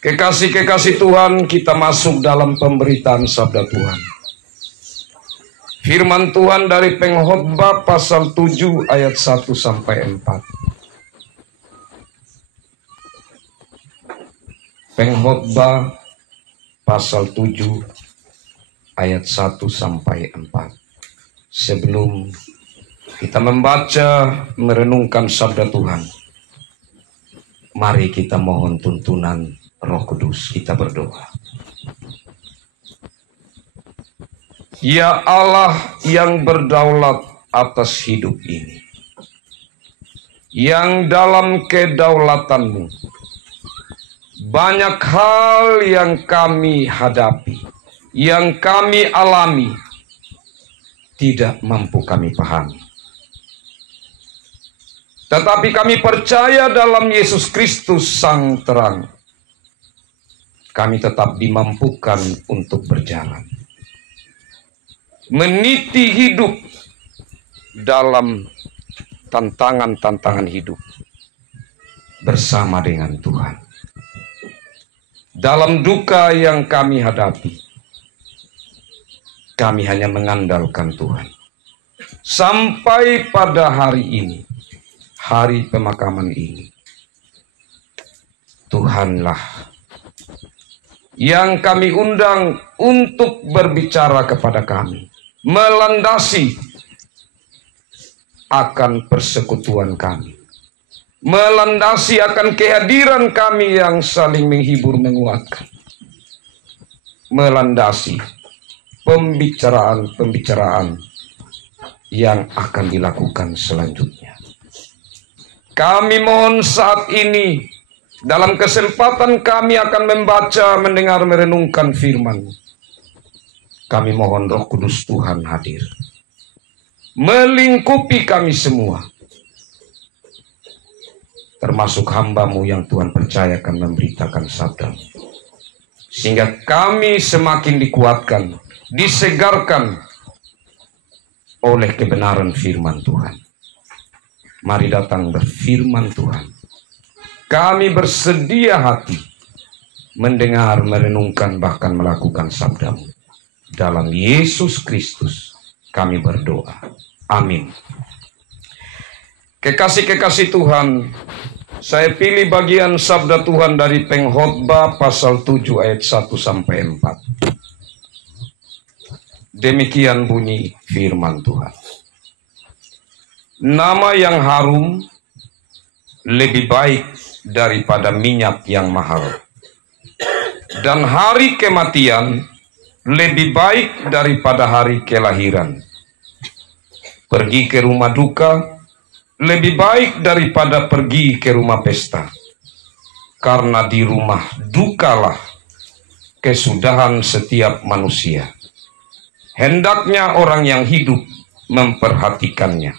Kekasih-kekasih Tuhan, kita masuk dalam pemberitaan sabda Tuhan. Firman Tuhan dari Pengkhotbah pasal 7 ayat 1 sampai 4. Pengkhotbah pasal 7 ayat 1 sampai 4. Sebelum kita membaca, merenungkan sabda Tuhan, mari kita mohon tuntunan Roh Kudus. Kita berdoa. Ya Allah yang berdaulat atas hidup ini, yang dalam kedaulatanmu banyak hal yang kami hadapi, yang kami alami, tidak mampu kami pahami. Tetapi kami percaya dalam Yesus Kristus Sang Terang, kami tetap dimampukan untuk berjalan, meniti hidup dalam tantangan-tantangan hidup bersama dengan Tuhan. Dalam duka yang kami hadapi, kami hanya mengandalkan Tuhan. Sampai pada hari ini, hari pemakaman ini, Tuhanlah yang kami undang untuk berbicara kepada kami, melandasi akan persekutuan kami, melandasi akan kehadiran kami yang saling menghibur, menguatkan, melandasi pembicaraan-pembicaraan yang akan dilakukan selanjutnya. Kami mohon saat ini, dalam kesempatan kami akan membaca, mendengar, merenungkan firman, kami mohon Roh Kudus Tuhan hadir, melingkupi kami semua, termasuk hamba-Mu yang Tuhan percayakan memberitakan sabda-Mu, sehingga kami semakin dikuatkan, disegarkan oleh kebenaran firman Tuhan. Mari datang berfirman Tuhan. Kami bersedia hati mendengar, merenungkan, bahkan melakukan sabda-Mu. Dalam Yesus Kristus kami berdoa. Amin. Kekasih-kekasih Tuhan, saya pilih bagian sabda Tuhan dari Pengkhotbah pasal 7 ayat 1 sampai 4. Demikian bunyi firman Tuhan. Nama yang harum lebih baik daripada minyak yang mahal, dan hari kematian lebih baik daripada hari kelahiran. Pergi ke rumah duka lebih baik daripada pergi ke rumah pesta, karena di rumah dukalah kesudahan setiap manusia. Hendaknya orang yang hidup memperhatikannya.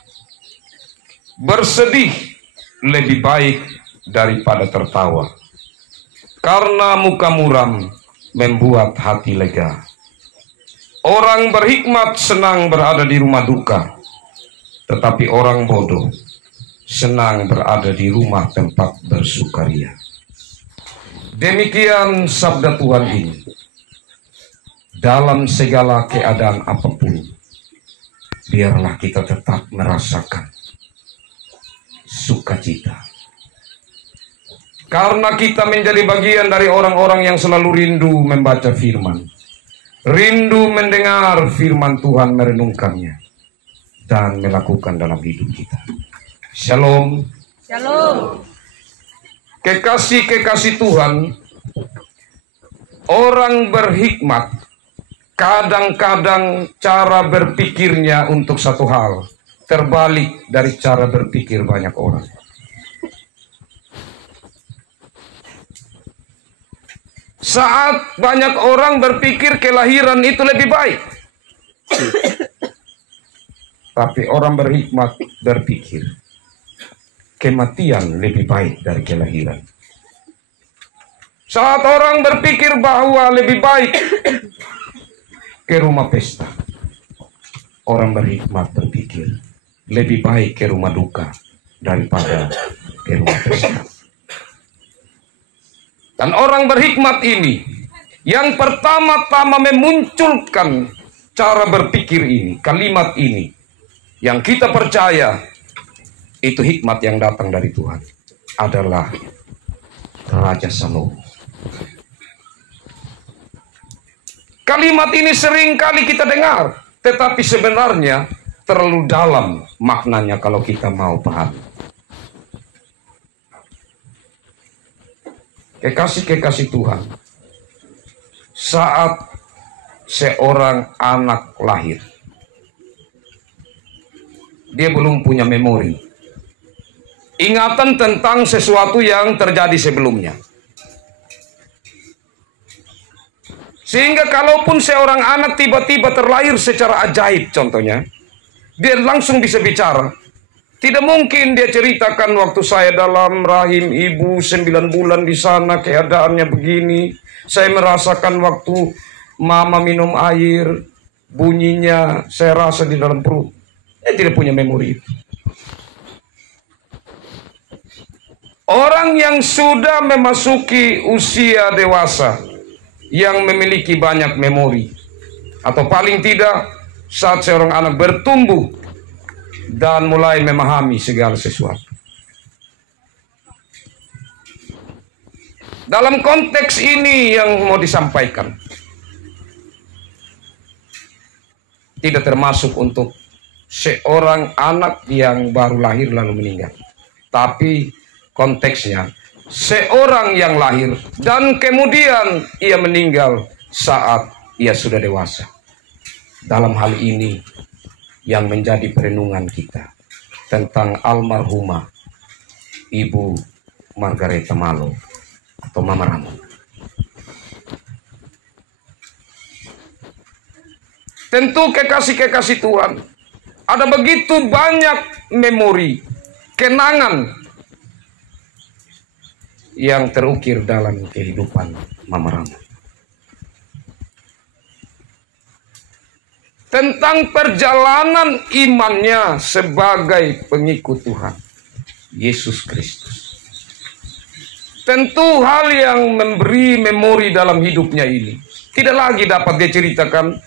Bersedih lebih baik daripada tertawa, karena muka muram membuat hati lega. Orang berhikmat senang berada di rumah duka, tetapi orang bodoh senang berada di rumah tempat bersukaria. Demikian sabda Tuhan ini. Dalam segala keadaan apapun, biarlah kita tetap merasakan sukacita, karena kita menjadi bagian dari orang-orang yang selalu rindu membaca firman, rindu mendengar firman Tuhan, merenungkannya, dan melakukan dalam hidup kita. Shalom. Shalom. Kekasih-kekasih Tuhan, orang berhikmat kadang-kadang cara berpikirnya untuk satu hal terbalik dari cara berpikir banyak orang. Saat banyak orang berpikir kelahiran itu lebih baik, tapi orang berhikmat berpikir kematian lebih baik dari kelahiran. Saat orang berpikir bahwa lebih baik ke rumah pesta, orang berhikmat berpikir lebih baik ke rumah duka daripada ke rumah pesta. Dan orang berhikmat ini yang pertama-tama memunculkan cara berpikir ini, kalimat ini, yang kita percaya itu hikmat yang datang dari Tuhan, adalah Raja Salomo. Kalimat ini sering kali kita dengar, tetapi sebenarnya terlalu dalam maknanya kalau kita mau paham. Kekasih-kekasih Tuhan, saat seorang anak lahir, dia belum punya memori, ingatan tentang sesuatu yang terjadi sebelumnya. Sehingga kalaupun seorang anak tiba-tiba terlahir secara ajaib contohnya, dia langsung bisa bicara. Tidak mungkin dia ceritakan waktu saya dalam rahim ibu 9 bulan di sana keadaannya begini. Saya merasakan waktu mama minum air, bunyinya saya rasa di dalam perut. Dia tidak punya memori itu. Orang yang sudah memasuki usia dewasa, yang memiliki banyak memori, atau paling tidak saat seorang anak bertumbuh dan mulai memahami segala sesuatu. Dalam konteks ini yang mau disampaikan, tidak termasuk untuk seorang anak yang baru lahir lalu meninggal. Tapi konteksnya seorang yang lahir dan kemudian ia meninggal saat ia sudah dewasa. Dalam hal ini yang menjadi perenungan kita tentang almarhumah Ibu Margareta Malo atau Mama Ramon. Tentu kekasih-kekasih Tuhan, ada begitu banyak memori, kenangan yang terukir dalam kehidupan Mama Ramon. Tentang perjalanan imannya sebagai pengikut Tuhan Yesus Kristus. Tentu hal yang memberi memori dalam hidupnya ini tidak lagi dapat diceritakan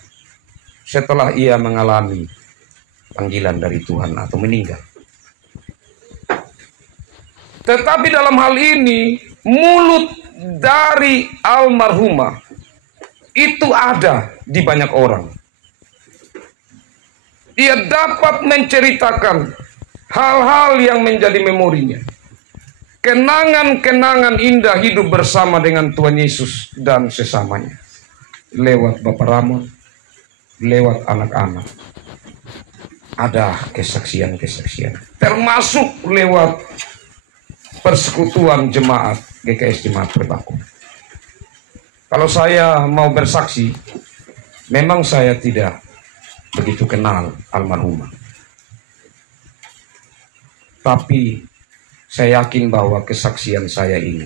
setelah ia mengalami panggilan dari Tuhan atau meninggal. Tetapi dalam hal ini mulut dari almarhumah itu ada di banyak orang. Dia dapat menceritakan hal-hal yang menjadi memorinya. Kenangan-kenangan indah hidup bersama dengan Tuhan Yesus dan sesamanya. Lewat Bapak Ramon, lewat anak-anak. Ada kesaksian-kesaksian. Termasuk lewat persekutuan jemaat GKS Jemaat Trebaku. Kalau saya mau bersaksi, memang saya tidak begitu kenal almarhumah. Tapi saya yakin bahwa kesaksian saya ini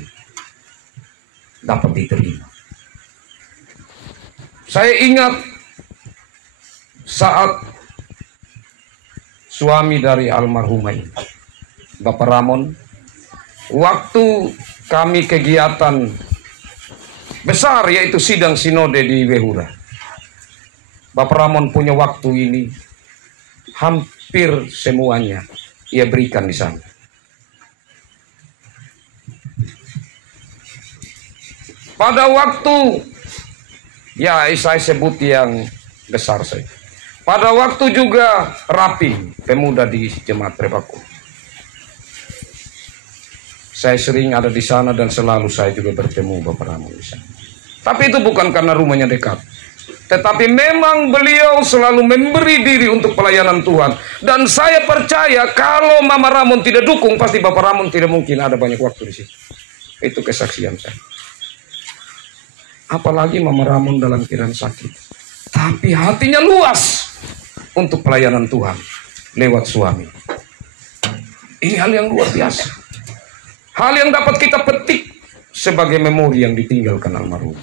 dapat diterima. Saya ingat saat suami dari almarhumah ini, Bapak Ramon, waktu kami kegiatan besar yaitu sidang sinode di Wehura. Bapak Ramon punya waktu ini hampir semuanya ia berikan di sana. Pada waktu, ya saya sebut yang besar saja. Pada waktu juga Rapi, pemuda di Jemaat Trebaku. Saya sering ada di sana dan selalu saya juga bertemu Bapak Ramon di sana. Tapi itu bukan karena rumahnya dekat. Tetapi memang beliau selalu memberi diri untuk pelayanan Tuhan. Dan saya percaya kalau Mama Ramon tidak dukung, pasti Bapak Ramon tidak mungkin ada banyak waktu di situ. Itu kesaksian saya. Apalagi Mama Ramon dalam keadaan sakit. Tapi hatinya luas untuk pelayanan Tuhan lewat suami. Ini hal yang luar biasa. Hal yang dapat kita petik sebagai memori yang ditinggalkan almarhum.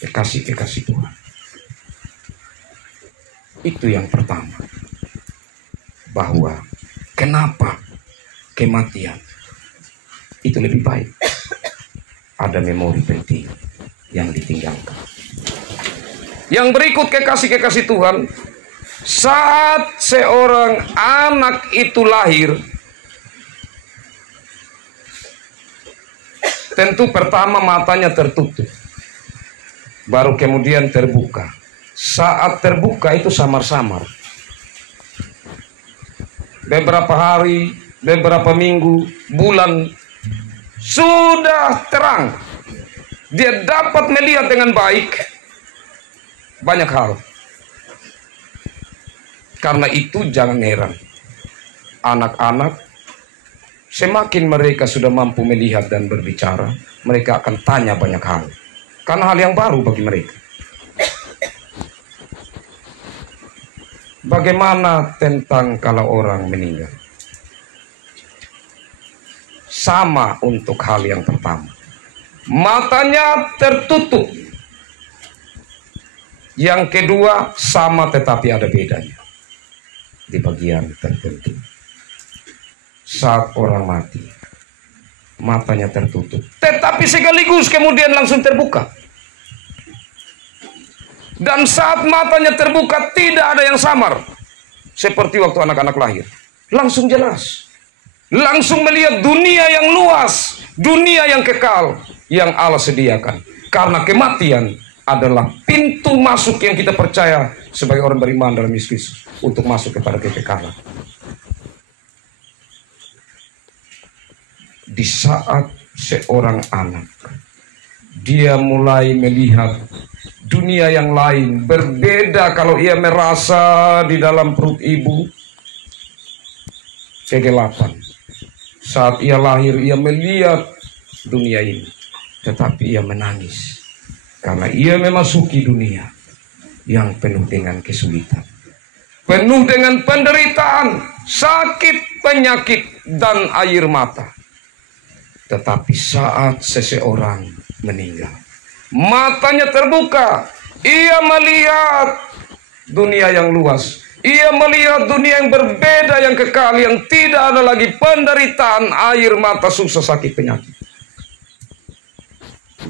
Kekasih-kekasih Tuhan. Itu yang pertama. Bahwa kenapa kematian itu lebih baik. Ada memori penting yang ditinggalkan. Yang berikut kekasih-kekasih Tuhan, saat seorang anak itu lahir, tentu pertama matanya tertutup, baru kemudian terbuka. Saat terbuka itu samar-samar. Beberapa hari, beberapa minggu, bulan, sudah terang. Dia dapat melihat dengan baik banyak hal. Karena itu jangan heran, anak-anak semakin mereka sudah mampu melihat dan berbicara, mereka akan tanya banyak hal. Karena hal yang baru bagi mereka. Bagaimana tentang kalau orang meninggal? Sama untuk hal yang pertama. Matanya tertutup. Yang kedua sama tetapi ada bedanya. Di bagian tertentu. Saat orang mati, matanya tertutup, tetapi sekaligus kemudian langsung terbuka. Dan saat matanya terbuka tidak ada yang samar. Seperti waktu anak-anak lahir. Langsung jelas. Langsung melihat dunia yang luas, dunia yang kekal, yang Allah sediakan. Karena kematian adalah pintu masuk yang kita percaya sebagai orang beriman dalam Yesus Kristus untuk masuk kepada kekekalan. Di saat seorang anak dia mulai melihat dunia yang lain, berbeda kalau ia merasa di dalam perut ibu kegelapan. Saat ia lahir ia melihat dunia ini, tetapi ia menangis karena ia memasuki dunia yang penuh dengan kesulitan, penuh dengan penderitaan, sakit, penyakit, dan air mata. Tetapi saat seseorang meninggal, matanya terbuka, ia melihat dunia yang luas, ia melihat dunia yang berbeda, yang kekal, yang tidak ada lagi penderitaan, air mata, susah, sakit, penyakit.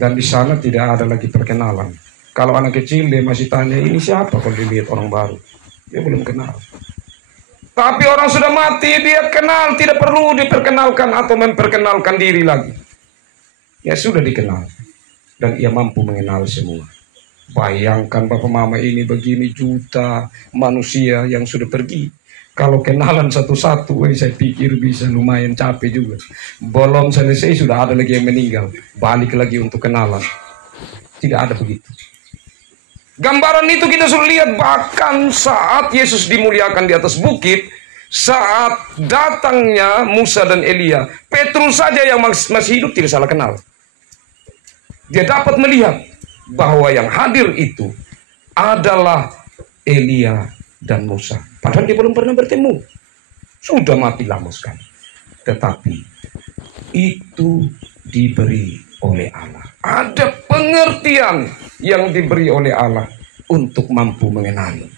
Dan di sana tidak ada lagi perkenalan. Kalau anak kecil dia masih tanya, ini siapa kalau dilihat orang baru? Dia belum kenal. Tapi orang sudah mati, dia kenal, tidak perlu diperkenalkan atau memperkenalkan diri lagi. Ya sudah dikenal. Dan ia mampu mengenal semua. Bayangkan Bapak Mama ini begini juta manusia yang sudah pergi. Kalau kenalan satu-satu, saya pikir bisa lumayan capek juga. Belum selesai sudah ada lagi yang meninggal. Balik lagi untuk kenalan. Tidak ada begitu. Gambaran itu kita sudah lihat bahkan saat Yesus dimuliakan di atas bukit, saat datangnya Musa dan Elia, Petrus saja yang masih hidup tidak salah kenal. Dia dapat melihat bahwa yang hadir itu adalah Elia dan Musa. Padahal dia belum pernah bertemu. Sudah mati lama sekali. Tetapi itu diberi oleh Allah. Ada pengertian yang diberi oleh Allah untuk mampu mengenali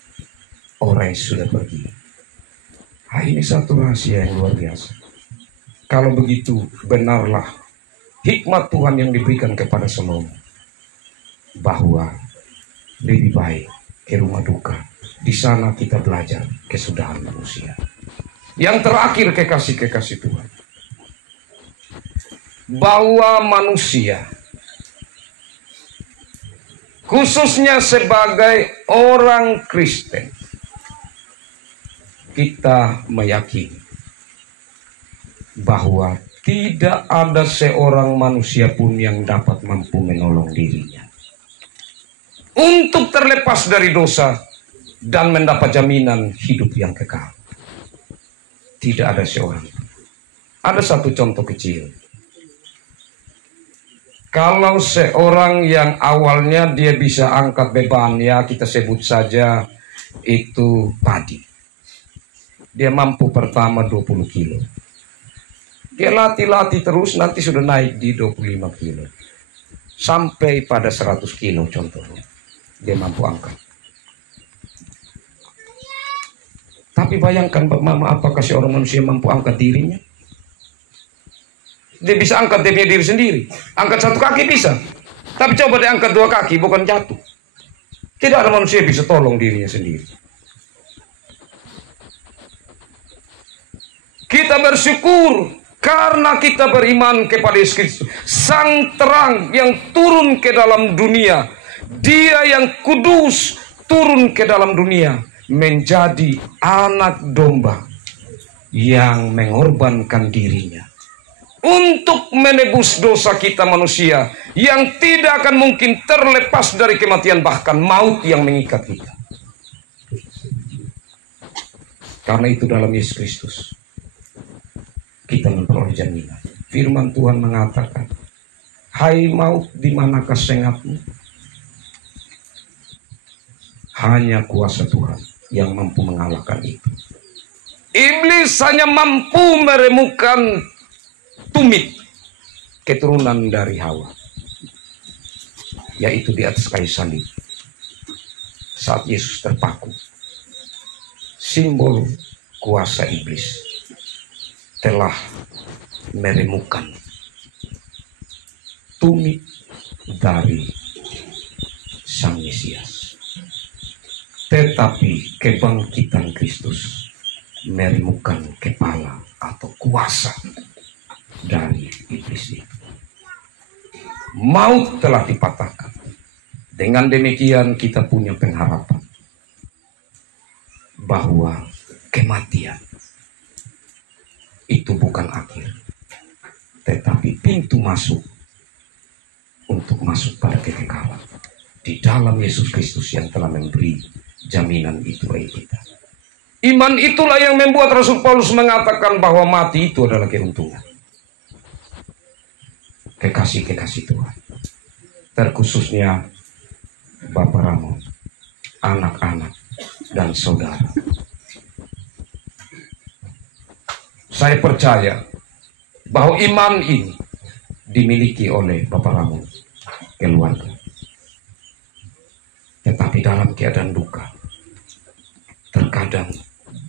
orang yang sudah pergi. Ini satu rahasia yang luar biasa. Kalau begitu benarlah hikmat Tuhan yang diberikan kepada Salomo, bahwa lebih baik ke rumah duka. Di sana kita belajar kesudahan manusia. Yang terakhir kekasih-kekasih Tuhan, bahwa manusia, khususnya sebagai orang Kristen, kita meyakini bahwa tidak ada seorang manusia pun yang dapat mampu menolong dirinya untuk terlepas dari dosa dan mendapat jaminan hidup yang kekal. Tidak ada seorang. Ada satu contoh kecil. Kalau seorang yang awalnya dia bisa angkat beban, ya kita sebut saja itu padi. Dia mampu pertama 20 kilo. Dia latih-latih terus, nanti sudah naik di 25 kilo. Sampai pada 100 kilo contohnya. Dia mampu angkat. Tapi bayangkan Pak Mama, apakah seorang manusia mampu angkat dirinya? dia bisa angkat dia punya diri sendiri. Angkat satu kaki bisa. Tapi coba dia angkat dua kaki, bukan jatuh. Tidak ada manusia bisa tolong dirinya sendiri. Kita bersyukur karena kita beriman kepada Yesus Kristus, Sang terang yang turun ke dalam dunia. Dia yang kudus turun ke dalam dunia, menjadi anak domba yang mengorbankan dirinya untuk menebus dosa kita manusia yang tidak akan mungkin terlepas dari kematian, bahkan maut yang mengikat kita. Karena itu dalam Yesus Kristus kita memperoleh jaminan. Firman Tuhan mengatakan, hai maut, di manakah sengatmu? Hanya kuasa Tuhan yang mampu mengalahkan itu. Iblis hanya mampu meremukkan tumit keturunan dari Hawa, yaitu di atas kayu salib. Saat Yesus terpaku, simbol kuasa iblis telah meremukkan tumit dari Sang Mesias. Tetapi kebangkitan Kristus meremukkan kepala atau kuasa dari iblis itu. Maut telah dipatahkan. Dengan demikian kita punya pengharapan bahwa kematian itu bukan akhir, tetapi pintu masuk untuk masuk pada kekekalan di dalam Yesus Kristus yang telah memberi jaminan itu bagi kita. Iman itulah yang membuat Rasul Paulus mengatakan bahwa mati itu adalah keuntungan. Kekasih-kekasih Tuhan, terkhususnya Bapak Ramon, anak-anak, dan saudara. Saya percaya bahwa iman ini dimiliki oleh Bapak Ramon, keluarga. Tetapi dalam keadaan duka, terkadang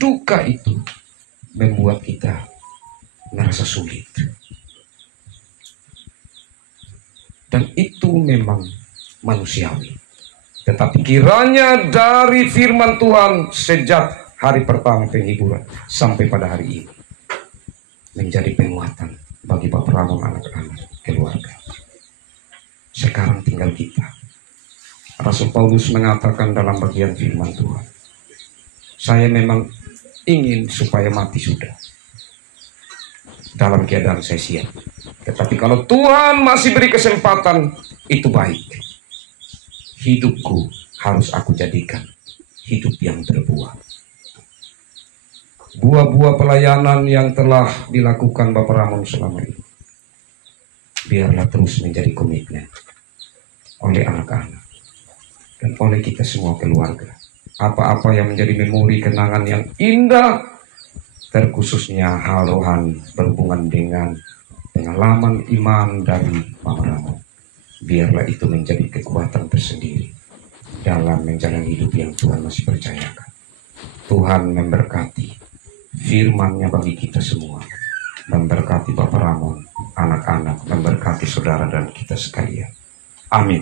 duka itu membuat kita merasa sulit. Dan itu memang manusiawi. Tetapi kiranya dari firman Tuhan sejak hari pertama penghiburan sampai pada hari ini menjadi penguatan bagi Bapak Ramon, anak-anak, keluarga. Sekarang tinggal kita. Rasul Paulus mengatakan dalam bagian firman Tuhan, saya memang ingin supaya mati sudah, dalam keadaan saya siap. Tetapi kalau Tuhan masih beri kesempatan, itu baik. Hidupku harus aku jadikan hidup yang berbuah. Buah-buah pelayanan yang telah dilakukan Bapak Ramon selama ini, biarlah terus menjadi komitmen oleh anak-anak dan oleh kita semua keluarga. Apa-apa yang menjadi memori kenangan yang indah, terkhususnya hal rohani berhubungan dengan pengalaman iman dari Bapak Ramon, biarlah itu menjadi kekuatan tersendiri dalam menjalani hidup yang Tuhan masih percayakan. Tuhan memberkati firman-Nya bagi kita semua, memberkati Bapak Ramon, anak-anak, memberkati saudara dan kita sekalian. Amin.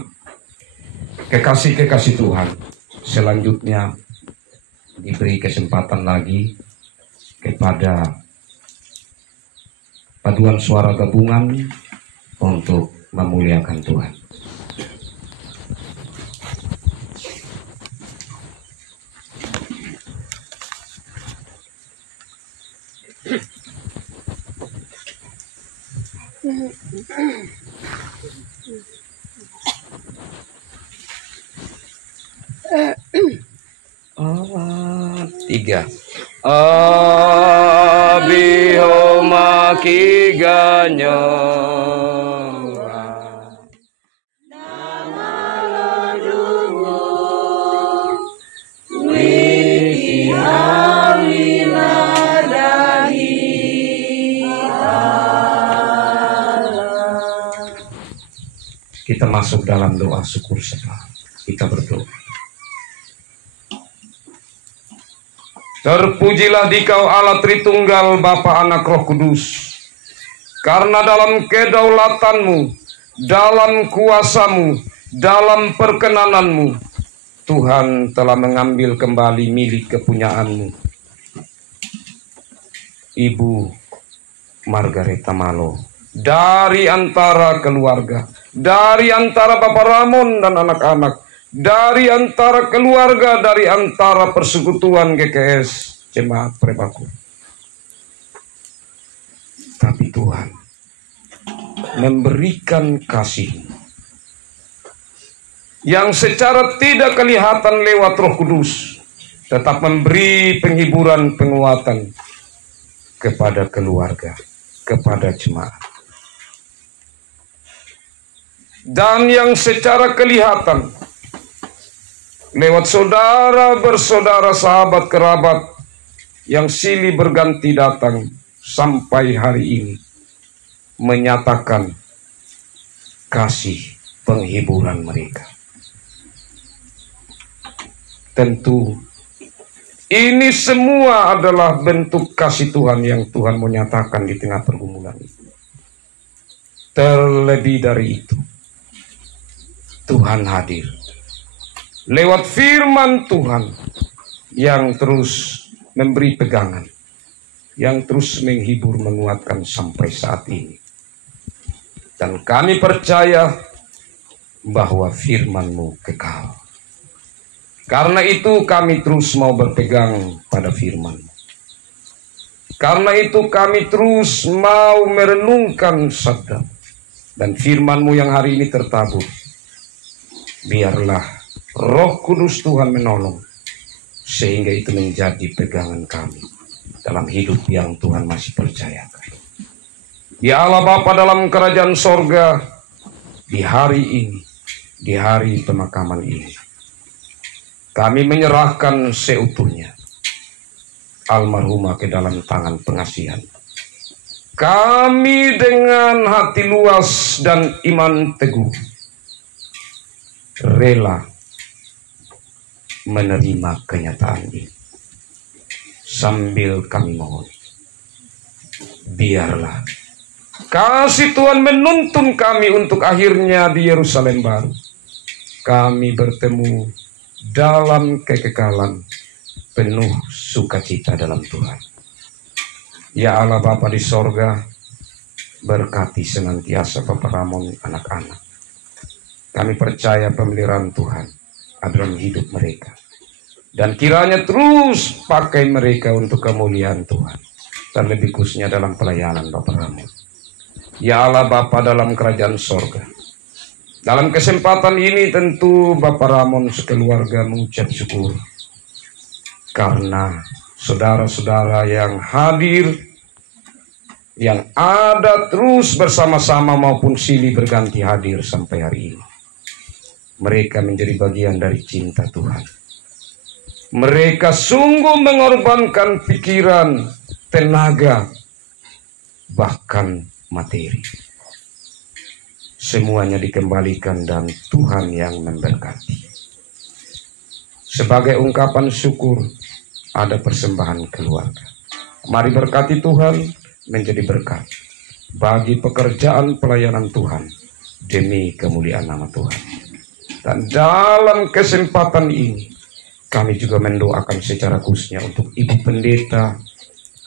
Kekasih-kekasih Tuhan, selanjutnya diberi kesempatan lagi kepada paduan suara gabungan untuk memuliakan Tuhan. Tiga. Abihoma kiganyo. Kita masuk dalam doa syukur serta kita berdoa. Terpujilah Dikau Allah Tritunggal, Bapa, Anak, Roh Kudus, Karena dalam kedaulatanmu, dalam kuasamu, dalam perkenananmu, Tuhan telah mengambil kembali milik kepunyaanmu. Ibu Margareta Malo, dari antara keluarga, dari antara Bapak Ramon dan anak-anak, dari antara keluarga, dari antara persekutuan GKS Jemaat Prebaku. Tapi Tuhan memberikan kasih yang secara tidak kelihatan lewat Roh Kudus, tetap memberi penghiburan, penguatan kepada keluarga, kepada jemaat. Dan yang secara kelihatan lewat saudara bersaudara, sahabat kerabat yang silih berganti datang sampai hari ini menyatakan kasih penghiburan mereka. Tentu ini semua adalah bentuk kasih Tuhan yang Tuhan mau nyatakan di tengah pergumulan itu. Terlebih dari itu, Tuhan hadir lewat firman Tuhan yang terus memberi pegangan, yang terus menghibur, menguatkan sampai saat ini. Dan kami percaya bahwa firman-Mu kekal. Karena itu kami terus mau berpegang pada firman-Mu. Karena itu kami terus mau merenungkan sabda dan firman-Mu yang hari ini tertabur. Biarlah Roh Kudus Tuhan menolong, sehingga itu menjadi pegangan kami dalam hidup yang Tuhan masih percayakan. Ya Allah Bapa dalam kerajaan sorga, di hari ini, di hari pemakaman ini, kami menyerahkan seutuhnya almarhumah ke dalam tangan pengasihan. Kami dengan hati luas dan iman teguh rela menerima kenyataan ini. Sambil kami mohon, biarlah kasih Tuhan menuntun kami untuk akhirnya di Yerusalem baru kami bertemu dalam kekekalan penuh sukacita dalam Tuhan. Ya Allah Bapa di sorga, berkati senantiasa Bapak Ramon, anak-anak. Kami percaya pemeliharaan Tuhan dalam hidup mereka. Dan kiranya terus pakai mereka untuk kemuliaan Tuhan. Terlebih khususnya dalam pelayanan Bapak Ramon. Ya Allah Bapa dalam kerajaan sorga. Dalam kesempatan ini tentu Bapak Ramon sekeluarga mengucap syukur. Karena saudara-saudara yang hadir, yang ada terus bersama-sama maupun silih berganti hadir sampai hari ini. Mereka menjadi bagian dari cinta Tuhan. Mereka sungguh mengorbankan pikiran, tenaga, bahkan materi. Semuanya dikembalikan dan Tuhan yang memberkati. Sebagai ungkapan syukur, ada persembahan keluarga. Mari berkati Tuhan menjadi berkat bagi pekerjaan pelayanan Tuhan demi kemuliaan nama Tuhan. Dan dalam kesempatan ini kami juga mendoakan secara khususnya untuk Ibu Pendeta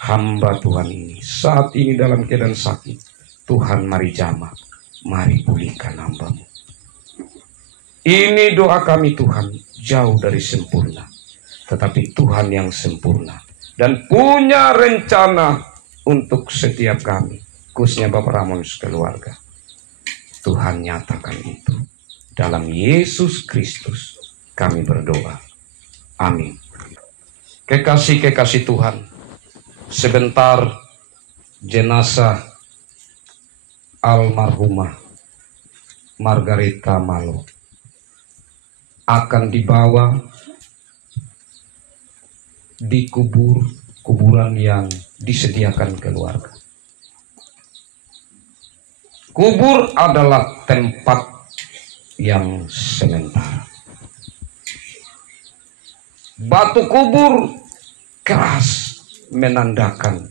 hamba Tuhan ini saat ini dalam keadaan sakit. Tuhan mari jamah, mari pulihkan hamba-Mu. Ini doa kami Tuhan, jauh dari sempurna, tetapi Tuhan yang sempurna dan punya rencana untuk setiap kami, khususnya Bapak Ramon sekeluarga. Tuhan nyatakan itu. Dalam Yesus Kristus kami berdoa. Amin. Kekasih-kekasih Tuhan, sebentar jenazah almarhumah Margareta Malo akan dibawa di kuburan yang disediakan keluarga. Kubur adalah tempat yang sementara. Batu kubur keras menandakan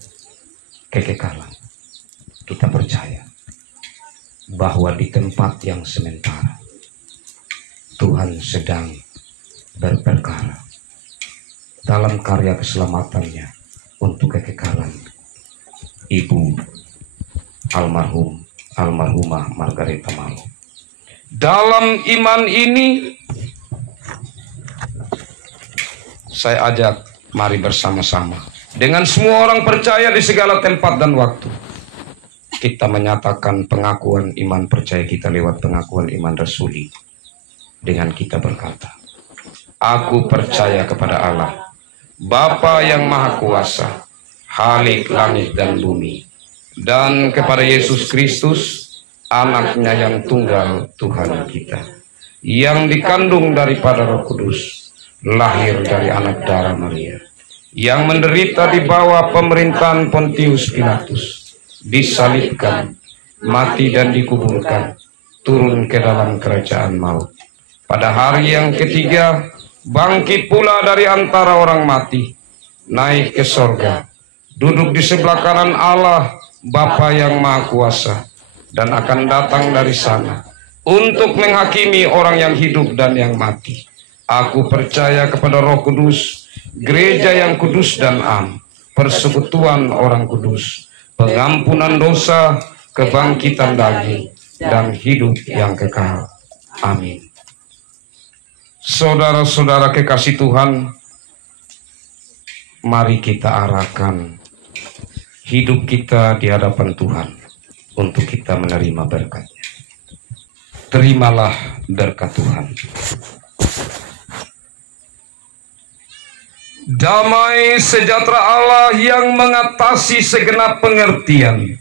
kekekalan. kita percaya bahwa di tempat yang sementara Tuhan sedang berperkara dalam karya keselamatannya untuk kekekalan Ibu almarhumah Margareta Malo. Dalam iman ini saya ajak mari bersama-sama dengan semua orang percaya di segala tempat dan waktu kita menyatakan pengakuan iman percaya kita lewat pengakuan iman rasuli dengan kita berkata, aku percaya kepada Allah Bapa yang Maha Kuasa, Khalik langit dan bumi, dan kepada Yesus Kristus, anaknya yang tunggal Tuhan kita, yang dikandung daripada Roh Kudus, lahir dari anak darah Maria, yang menderita di bawah pemerintahan Pontius Pilatus, disalibkan, mati dan dikuburkan, turun ke dalam kerajaan maut. Pada hari yang ketiga, bangkit pula dari antara orang mati, naik ke sorga, duduk di sebelah kanan Allah, Bapa yang Maha Kuasa, dan akan datang dari sana untuk menghakimi orang yang hidup dan yang mati. Aku percaya kepada Roh Kudus, gereja yang kudus dan am, persekutuan orang kudus, pengampunan dosa, kebangkitan daging, dan hidup yang kekal. Amin. Saudara-saudara kekasih Tuhan, mari kita arahkan hidup kita di hadapan Tuhan untuk kita menerima berkat-Nya. Terimalah berkat Tuhan. Damai sejahtera Allah yang mengatasi segenap pengertian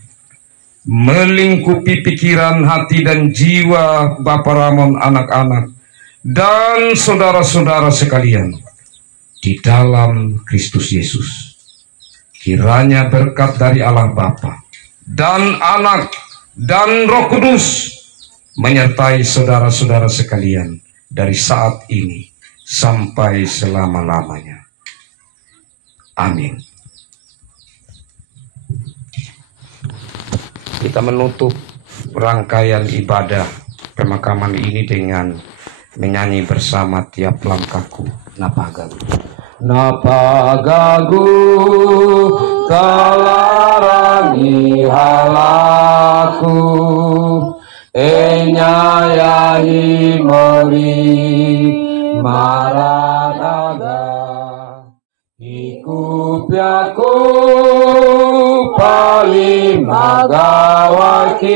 melingkupi pikiran, hati, dan jiwa Bapak Ramon, anak-anak, dan saudara-saudara sekalian di dalam Kristus Yesus. Kiranya berkat dari Allah Bapa dan Anak dan Roh Kudus menyertai saudara-saudara sekalian dari saat ini sampai selama-lamanya. Amin. Kita menutup rangkaian ibadah pemakaman ini dengan menyanyi bersama tiap langkahku. Napagagu, napagagu kalarangi halaku, enyayahi mori maradaga, ikupyaku paling magawakimu,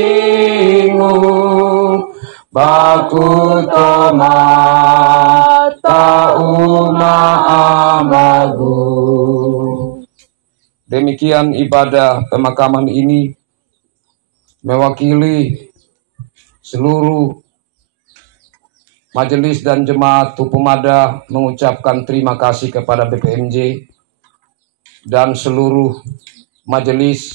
baku tomat tauna amagu. Demikian ibadah pemakaman ini mewakili seluruh majelis dan jemaat Tupumada mengucapkan terima kasih kepada BPMJ dan seluruh majelis,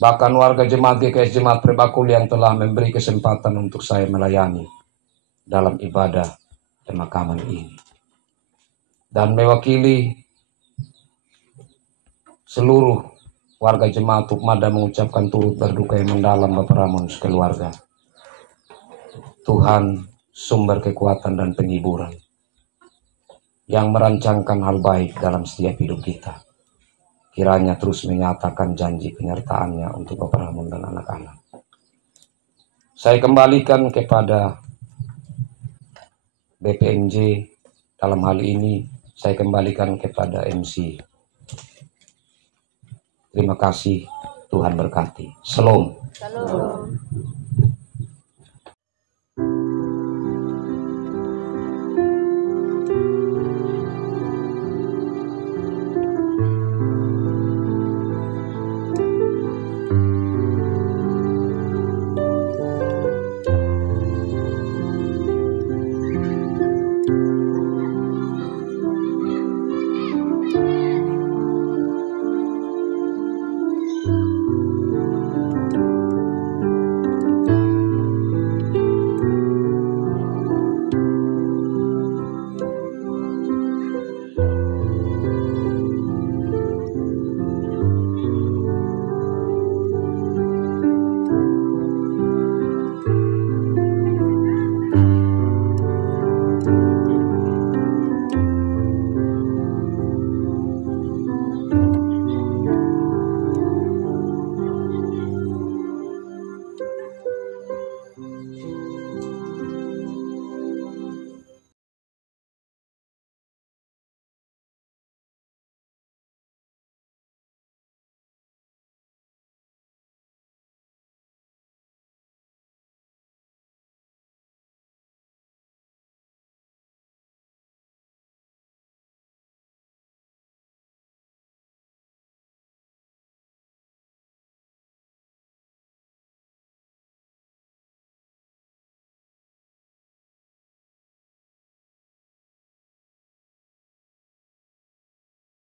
bahkan warga jemaat GKS Jemaat Prebakul yang telah memberi kesempatan untuk saya melayani dalam ibadah pemakaman ini. Dan mewakili seluruh warga jemaat Tupumada mengucapkan turut berduka yang mendalam Bapak Ramon sekeluarga. Tuhan sumber kekuatan dan penghiburan yang merancangkan hal baik dalam setiap hidup kita. Kiranya terus menyatakan janji penyertaannya untuk Bapak Ramon dan anak-anak. Saya kembalikan kepada BPMJ, dalam hal ini saya kembalikan kepada MC. Terima kasih, Tuhan berkati. Shalom. Shalom.